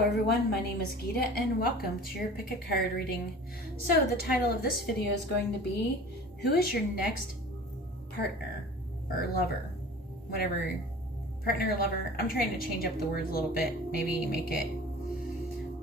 Hello everyone, my name is Gita and welcome to your Pick a Card reading. So the title of this video is going to be, who is your next partner or lover? Whatever, partner or lover. I'm trying to change up the words a little bit, maybe make it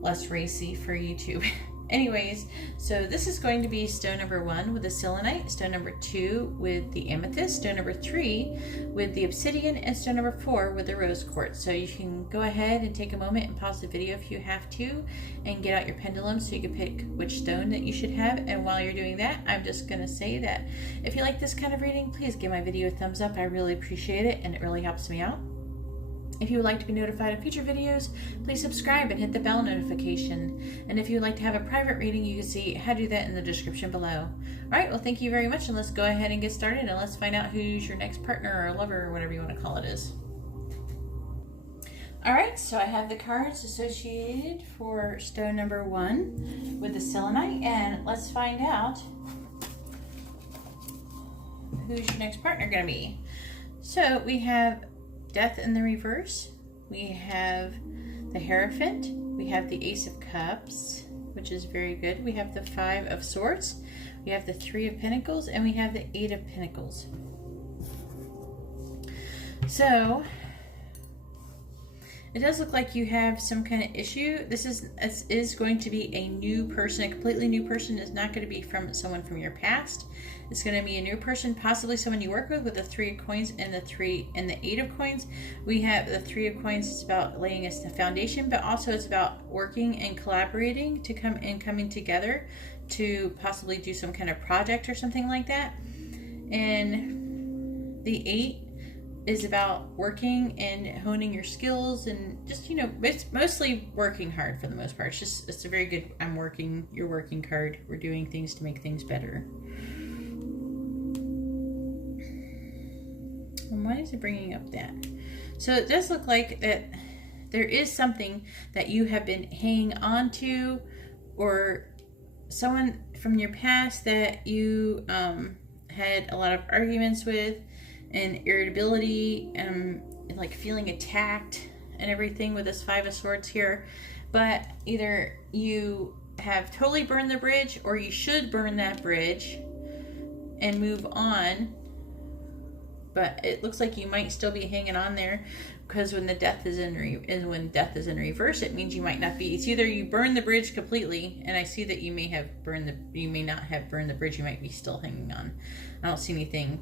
less racy for YouTube. Anyways, so this is going to be stone number 1 with the selenite, stone number 2 with the amethyst, stone number 3 with the obsidian, and stone number 4 with the rose quartz. So you can go ahead and take a moment and pause the video if you have to and get out your pendulum so you can pick which stone that you should have. And while you're doing that, I'm just going to say that if you like this kind of reading, please give my video a thumbs up. I really appreciate it and it really helps me out. If you would like to be notified of future videos, please subscribe and hit the bell notification. And if you would like to have a private reading, you can see how to do that in the description below. Alright, well thank you very much, and let's go ahead and get started, and let's find out who's your next partner or lover or whatever you want to call it is. Alright, so I have the cards associated for stone number 1 with the selenite, and let's find out who's your next partner going to be. So we have Death in the reverse, we have the Hierophant, we have the Ace of Cups, which is very good, we have the 5 of Swords, we have the 3 of Pentacles, and we have the 8 of Pentacles. So it does look like you have some kind of issue. This is going to be a new person, a completely new person. It's not going to be from someone from your past. It's going to be a new person, possibly someone you work with the 3 of coins and the 3 and the 8 of coins. We have the 3 of coins. It's about laying us the foundation, but also it's about working and collaborating to coming together to possibly do some kind of project or something like that. And the 8 is about working and honing your skills and just, you know, it's mostly working hard for the most part. It's a very good you're working card. We're doing things to make things better. And why is it bringing up that? So it does look like that there is something that you have been hanging on to, or someone from your past that you had a lot of arguments with, and irritability and like feeling attacked and everything with this 5 of Swords here. But either you have totally burned the bridge, or you should burn that bridge and move on. But it looks like you might still be hanging on there, because when the death is in reverse, it means you might not be. It's either you burn the bridge completely, and I see that you may not have burned the bridge. You might be still hanging on. I don't see anything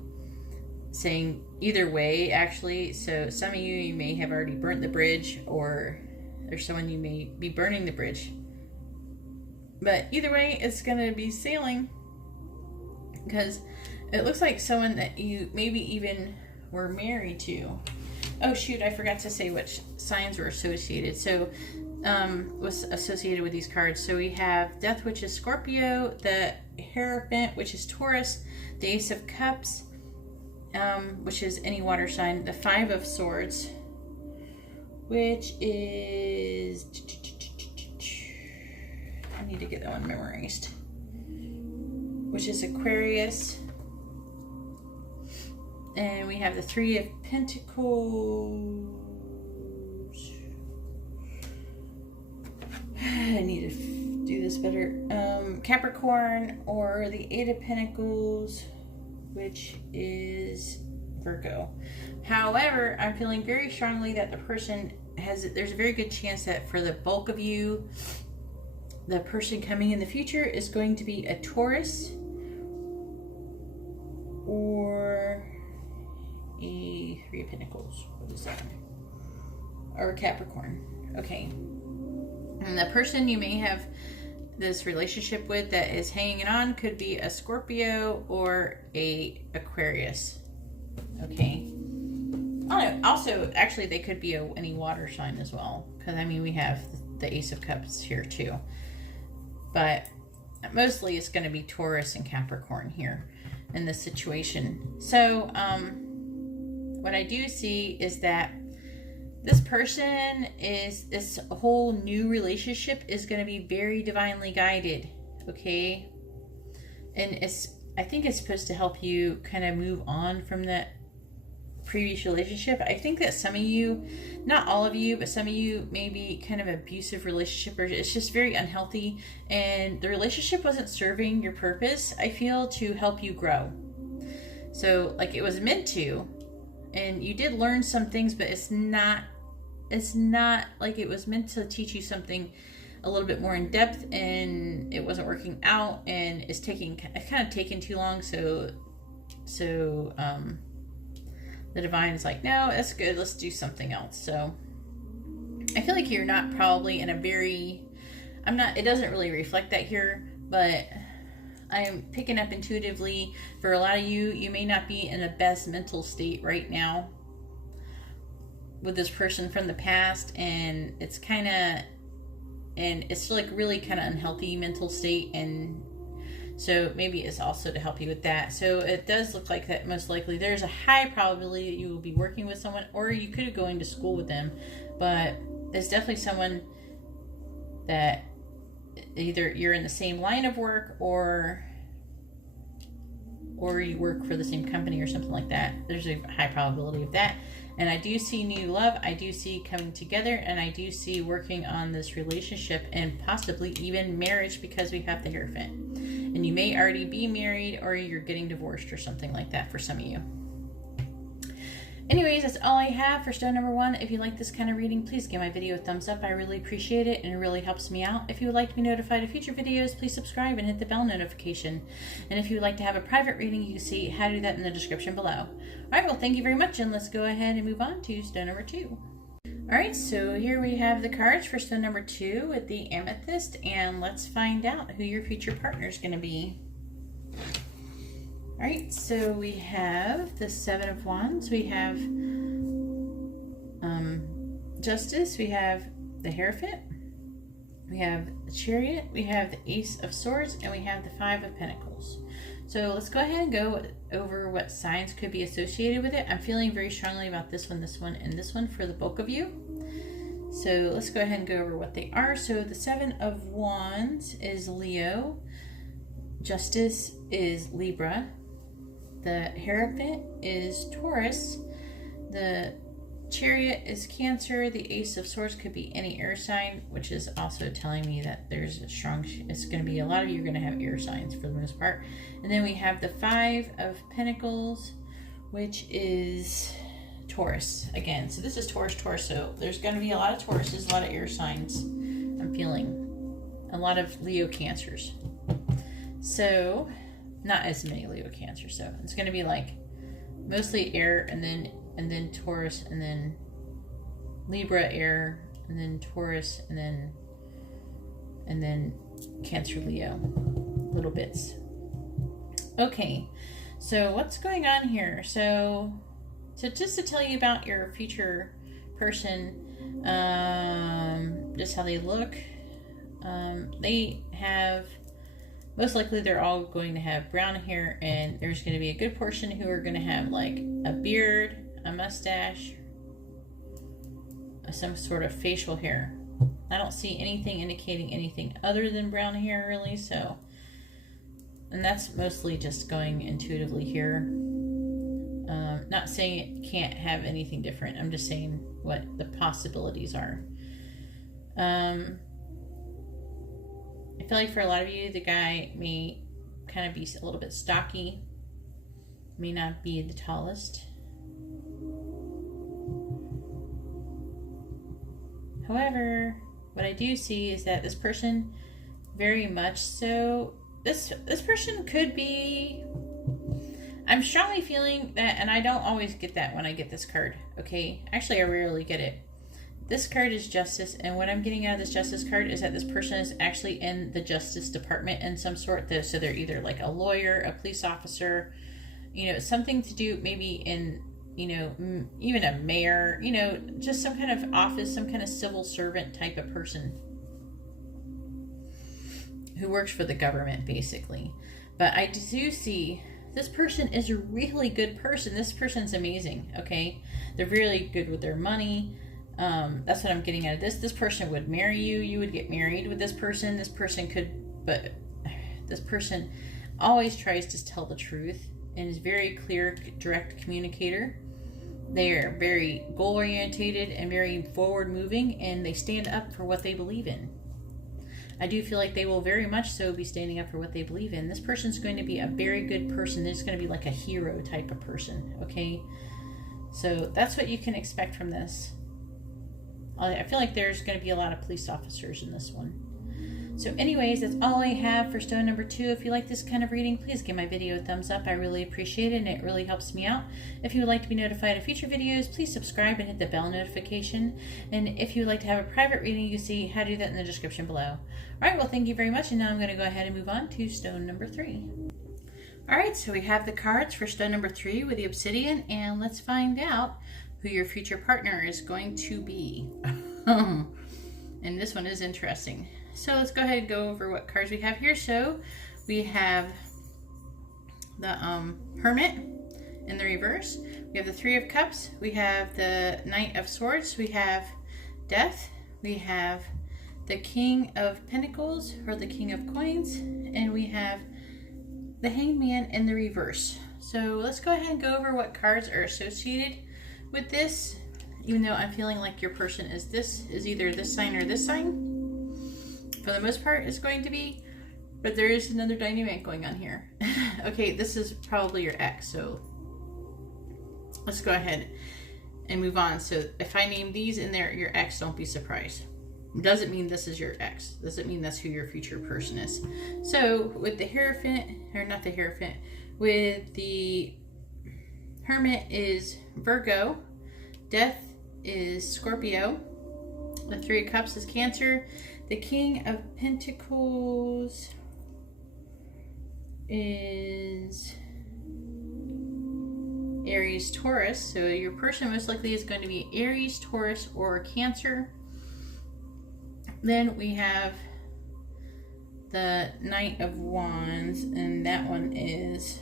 saying either way, actually. So some of you may have already burnt the bridge, or there's someone you may be burning the bridge. But either way, it's going to be sailing, because it looks like someone that you maybe even were married to. Oh shoot, I forgot to say which signs were associated. So was associated with these cards. So we have Death, which is Scorpio, the Hierophant, which is Taurus, the Ace of Cups, which is any water sign, the 5 of Swords, which is, I need to get that one memorized, which is Aquarius, and we have the 3 of Pentacles. I need to do this better. Capricorn, or the 8 of Pentacles, which is Virgo. However, I'm feeling very strongly that the person there's a very good chance that for the bulk of you, the person coming in the future is going to be a Taurus or a 3 of Pentacles. What is that? Or a Capricorn. Okay. And the person you may have this relationship with that is hanging on could be a Scorpio or a Aquarius. Okay. Oh, also, actually, they could be any water sign as well, because I mean we have the Ace of Cups here too. But mostly it's going to be Taurus and Capricorn here in this situation. So what I do see is that this whole new relationship is going to be very divinely guided, okay? And I think it's supposed to help you kind of move on from that previous relationship. I think that some of you, not all of you, but some of you may be kind of abusive relationship, or it's just very unhealthy, and the relationship wasn't serving your purpose, I feel, to help you grow. So like it was meant to, and you did learn some things, but it's not like it was meant to teach you something a little bit more in depth, and it wasn't working out, and it's kind of taken too long. So the divine is like, no, that's good, let's do something else. So I feel like you're not probably in a very, it doesn't really reflect that here, but I'm picking up intuitively for a lot of you, you may not be in the best mental state right now with this person from the past, and it's like really kind of unhealthy mental state, and so maybe it's also to help you with that. So it does look like that most likely there's a high probability that you will be working with someone, or you could go into school with them, but there's definitely someone that either you're in the same line of work, or you work for the same company or something like that. There's a high probability of that. And I do see new love, I do see coming together, and I do see working on this relationship and possibly even marriage, because we have the Hierophant. And you may already be married, or you're getting divorced or something like that for some of you. Anyways, that's all I have for stone number 1. If you like this kind of reading, please give my video a thumbs up. I really appreciate it, and it really helps me out. If you would like to be notified of future videos, please subscribe and hit the bell notification. And if you would like to have a private reading, you can see how to do that in the description below. Alright, well, thank you very much, and let's go ahead and move on to stone number 2. Alright, so here we have the cards for stone number 2 with the amethyst, and let's find out who your future partner is going to be. Alright, so we have the 7 of Wands, we have Justice, we have the Hierophant, we have the Chariot, we have the Ace of Swords, and we have the 5 of Pentacles. So let's go ahead and go over what signs could be associated with it. I'm feeling very strongly about this one, and this one for the bulk of you. So let's go ahead and go over what they are. So the 7 of Wands is Leo, Justice is Libra, the Hierophant is Taurus, the Chariot is Cancer, the Ace of Swords could be any air sign, which is also telling me that there's a strong, it's going to be a lot of you are going to have air signs for the most part. And then we have the 5 of Pentacles, which is Taurus again. So this is Taurus, so there's going to be a lot of Tauruses, a lot of air signs. I'm feeling a lot of Leo Cancers. So not as many Leo Cancer, so it's going to be like mostly air, and then Taurus, and then Libra air, and then Taurus, and then Cancer Leo, little bits. Okay, so what's going on here? So just to tell you about your future person, just how they look, they have, most likely they're all going to have brown hair, and there's going to be a good portion who are going to have like a beard, a mustache, some sort of facial hair. I don't see anything indicating anything other than brown hair really, so, and that's mostly just going intuitively here. Not saying it can't have anything different, I'm just saying what the possibilities are. I feel like for a lot of you, the guy may kind of be a little bit stocky, may not be the tallest. However, what I do see is that this person, very much so, this person could be, I'm strongly feeling that, and I don't always get that when I get this card, okay? Actually, I rarely get it. This card is Justice, and what I'm getting out of this Justice card is that this person is actually in the Justice Department in some sort. So they're either like a lawyer, a police officer, you know, something to do maybe in, you know, even a mayor, you know, just some kind of office, some kind of civil servant type of person who works for the government, basically. But I do see this person is a really good person. This person's amazing, okay? They're really good with their money. That's what I'm getting out of this. This person would marry you. You would get married with this person. This person could, but this person always tries to tell the truth and is very clear, direct communicator. They are very goal oriented and very forward moving, and they stand up for what they believe in. I do feel like they will very much so be standing up for what they believe in. This person's going to be a very good person. They're just going to be like a hero type of person, okay? So that's what you can expect from this. I feel like there's going to be a lot of police officers in this one. So anyways, that's all I have for stone number 2. If you like this kind of reading, please give my video a thumbs up. I really appreciate it, and it really helps me out. If you would like to be notified of future videos, please subscribe and hit the bell notification. And if you would like to have a private reading, you see how to do that in the description below. Alright, well, thank you very much, and now I'm going to go ahead and move on to stone number 3. Alright, so we have the cards for stone number 3 with the obsidian, and let's find out who your future partner is going to be. And this one is interesting. So let's go ahead and go over what cards we have here. So we have the Hermit in the reverse. We have the Three of Cups. We have the Knight of Swords. We have Death. We have the King of Pentacles, or the King of Coins. And we have the Hangman in the reverse. So let's go ahead and go over what cards are associated with this. Even though I'm feeling like your person is either this sign or this sign. For the most part, it's going to be, but there is another dynamic going on here. Okay, this is probably your ex, so let's go ahead and move on. So if I name these in there, your ex, don't be surprised. Doesn't mean this is your ex. Doesn't mean that's who your future person is. So with the Hierophant, or not the Hierophant, with the Hermit is Virgo, Death is Scorpio, the Three of Cups is Cancer, the King of Pentacles is Aries, Taurus. So your person most likely is going to be Aries, Taurus, or Cancer. Then we have the Knight of Wands, and that one is,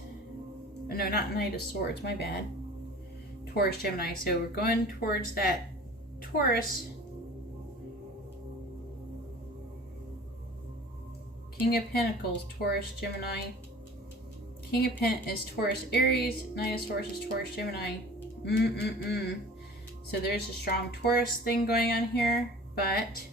no, not Knight of Swords, my bad. Taurus, Gemini. So we're going towards that Taurus. King of Pentacles, Taurus, Gemini. King of Pent is Taurus, Aries. Knight of Swords is Taurus, Gemini. So there's a strong Taurus thing going on here, but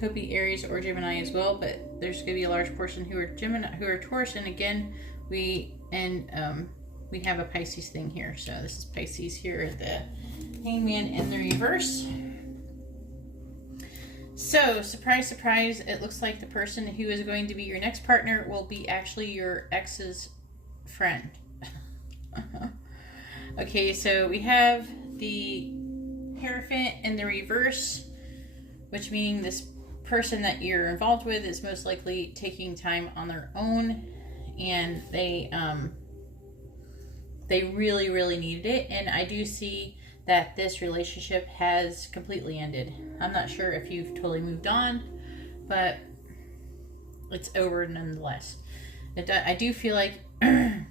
could be Aries or Gemini as well. But there's going to be a large portion who are Gemini, who are Taurus, and again, we have a Pisces thing here. So this is Pisces here, the Hangman in the reverse. So, surprise, surprise, it looks like the person who is going to be your next partner will be actually your ex's friend. Okay, so we have the Hierophant in the reverse, which means this person that you're involved with is most likely taking time on their own, and they really, really needed it. And I do see that this relationship has completely ended. I'm not sure if you've totally moved on, but it's over nonetheless. I do feel like you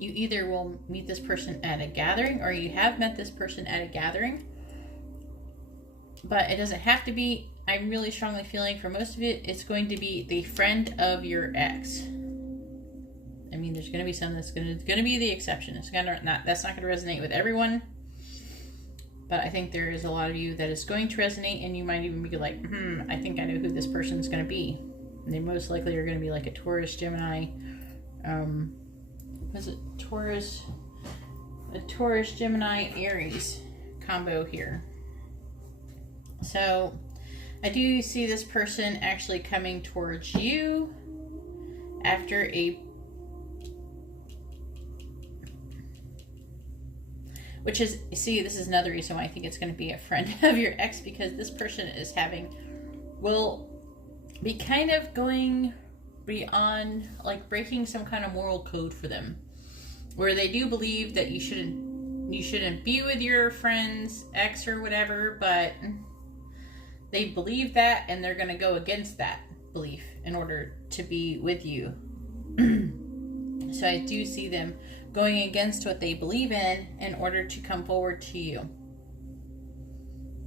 either will meet this person at a gathering, or you have met this person at a gathering, but it doesn't have to be. I'm really strongly feeling for most of it, it's going to be the friend of your ex. I mean, there's going to be some that's going to be the exception. That's not going to resonate with everyone. But I think there is a lot of you that is going to resonate, and you might even be like, I think I know who this person is going to be. And they most likely are going to be like a Taurus, Gemini. Was it Taurus? A Taurus, Gemini, Aries combo here. So I do see this person actually coming towards you after a, which is, see, this is another reason why I think it's going to be a friend of your ex, because this person is will be kind of going beyond, like breaking some kind of moral code for them, where they do believe that you shouldn't be with your friend's ex or whatever, but they believe that, and they're going to go against that belief in order to be with you. So I do see them going against what they believe in order to come forward to you.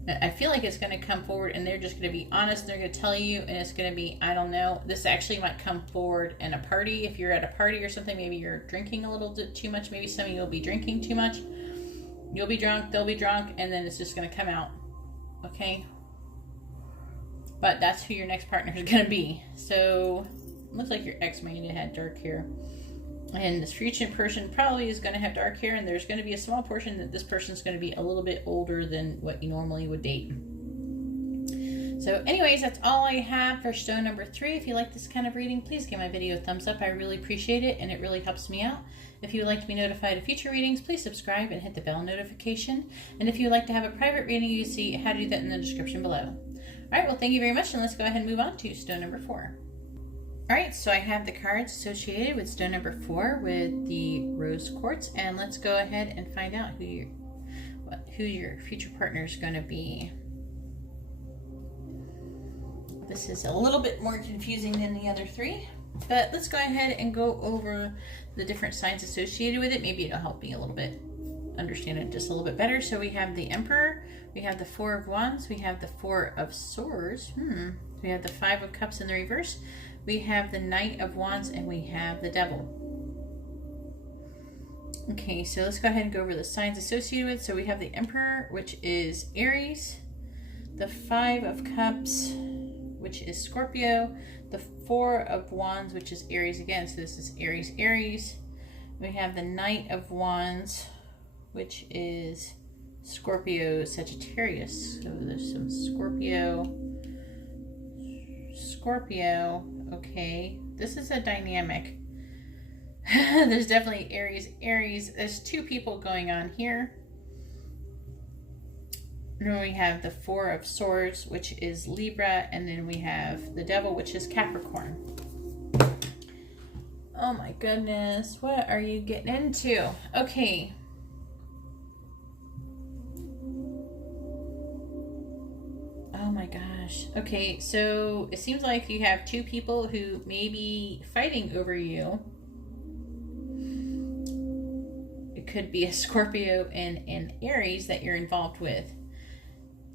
I feel like it's going to come forward and they're just going to be honest. They're going to tell you, and it's going to be, I don't know. This actually might come forward in a party. If you're at a party or something, maybe you're drinking a little bit too much. Maybe some of you will be drinking too much. You'll be drunk, they'll be drunk, and then it's just going to come out. Okay? But that's who your next partner is going to be. So, looks like your ex might have had dark hair. And this future person probably is going to have dark hair, and there's going to be a small portion that this person's going to be a little bit older than what you normally would date. So anyways, that's all I have for stone number 3. If you like this kind of reading, please give my video a thumbs up. I really appreciate it, and it really helps me out. If you would like to be notified of future readings, please subscribe and hit the bell notification. And if you would like to have a private reading, you see how to do that in the description below. Alright, well thank you very much, and let's go ahead and move on to stone number 4. Alright, so I have the cards associated with stone number 4 with the rose quartz, and let's go ahead and find out who your future partner is going to be. This is a little bit more confusing than the other 3, but let's go ahead and go over the different signs associated with it. Maybe it'll help me a little bit understand it just a little bit better. So we have the Emperor, we have the 4 of Wands, we have the 4 of Swords, we have the 5 of Cups in the reverse, we have the Knight of Wands, and we have the Devil. Okay, so let's go ahead and go over the signs associated with. So we have the Emperor, which is Aries, the 5 of Cups, which is Scorpio, the 4 of Wands, which is Aries again, so this is Aries, Aries. We have the Knight of Wands, which is Scorpio, Sagittarius. So there's some Scorpio, okay. This is a dynamic. There's definitely Aries, Aries. There's 2 people going on here. And then we have the 4 of Swords, which is Libra, and then we have the Devil, which is Capricorn. Oh my goodness, what are you getting into? Okay. Oh my gosh. Okay, so it seems like you have 2 people who may be fighting over you. It could be a Scorpio and an Aries that you're involved with.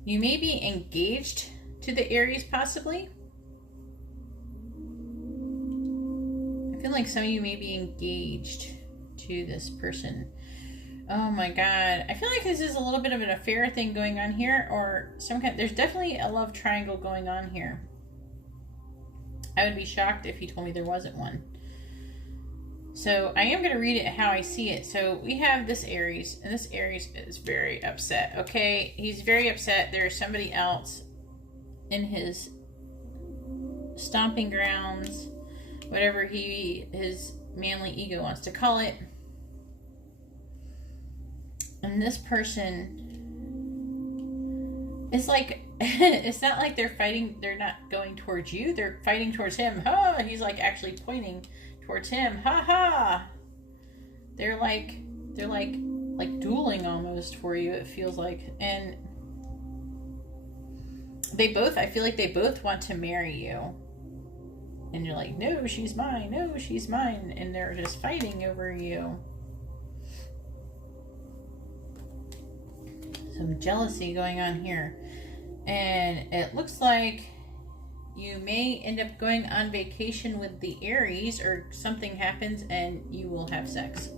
You may be engaged to the Aries, possibly. I feel like some of you may be engaged to this person. Oh my god. I feel like this is a little bit of an affair thing going on here, or some kind. There's definitely a love triangle going on here. I would be shocked if you told me there wasn't one. So I am going to read it how I see it. So we have this Aries, and this Aries is very upset. Okay, he's very upset. There's somebody else in his stomping grounds, whatever his manly ego wants to call it. And this person is like, it's not like they're fighting. They're not going towards you. They're fighting towards him. Oh, he's like actually pointing towards him. Ha ha. They're like dueling almost for you, it feels like. And I feel like they both want to marry you. And you're like, no, she's mine. No, she's mine. And they're just fighting over you. Some jealousy going on here. And it looks like you may end up going on vacation with the Aries, or something happens and you will have sex.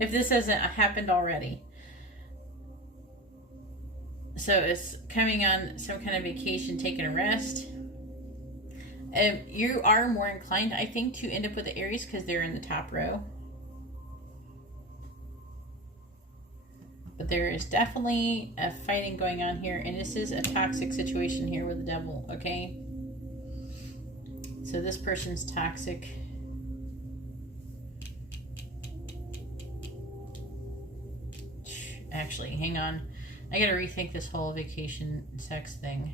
If this hasn't happened already. So it's coming on some kind of vacation, taking a rest. You are more inclined, I think, to end up with the Aries because they're in the top row. But there is definitely a fighting going on here, and this is a toxic situation here with the Devil, okay? So this person's toxic. Actually, hang on. I gotta rethink this whole vacation sex thing.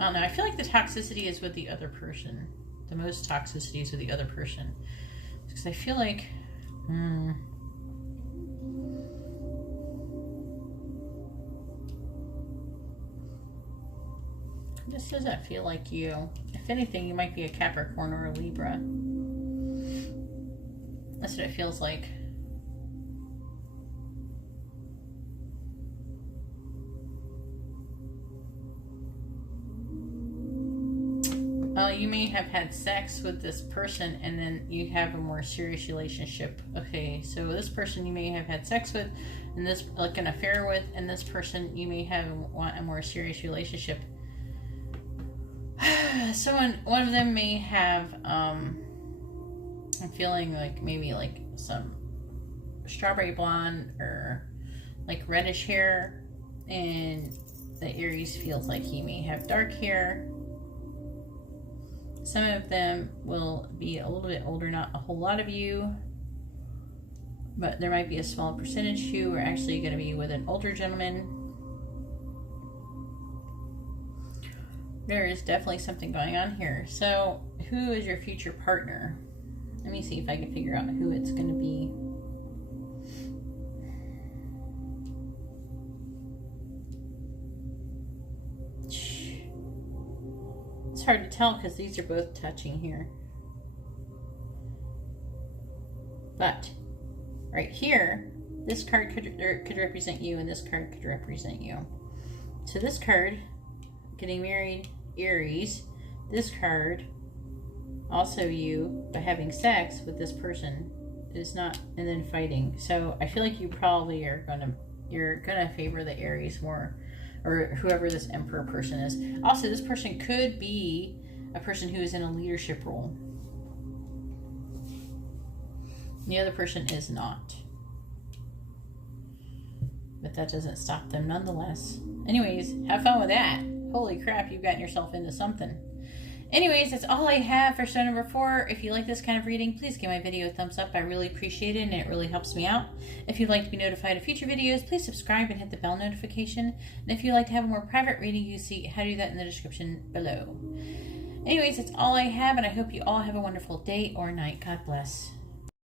I don't know. I feel like the toxicity is with the other person. The most toxicity is with the other person. Because I feel like... This doesn't feel like you. If anything, you might be a Capricorn or a Libra. That's what it feels like. you may have had sex with this person and then you have a more serious relationship. Okay, so this person you may have had sex with and this, like an affair with, and this person you may want a more serious relationship. One of them may have, I'm feeling like maybe like some strawberry blonde or like reddish hair, and the Aries feels like he may have dark hair. Some of them will be a little bit older, not a whole lot of you, but there might be a small percentage who are actually going to be with an older gentleman. There is definitely something going on here. So, who is your future partner? Let me see if I can figure out who it's going to be. It's hard to tell because these are both touching here. But right here, this card could represent you, and this card could represent you. So this card, getting married, Aries. This card, also you, by having sex with this person, is not, and then fighting. So I feel like you probably you're gonna favor the Aries more, or whoever this Emperor person is. Also, this person could be a person who is in a leadership role. The other person is not. But that doesn't stop them nonetheless. Anyways, have fun with that. Holy crap, you've gotten yourself into something. Anyways, that's all I have for show number 4. If you like this kind of reading, please give my video a thumbs up. I really appreciate it, and it really helps me out. If you'd like to be notified of future videos, please subscribe and hit the bell notification. And if you'd like to have a more private reading, you see how to do that in the description below. Anyways, that's all I have, and I hope you all have a wonderful day or night. God bless.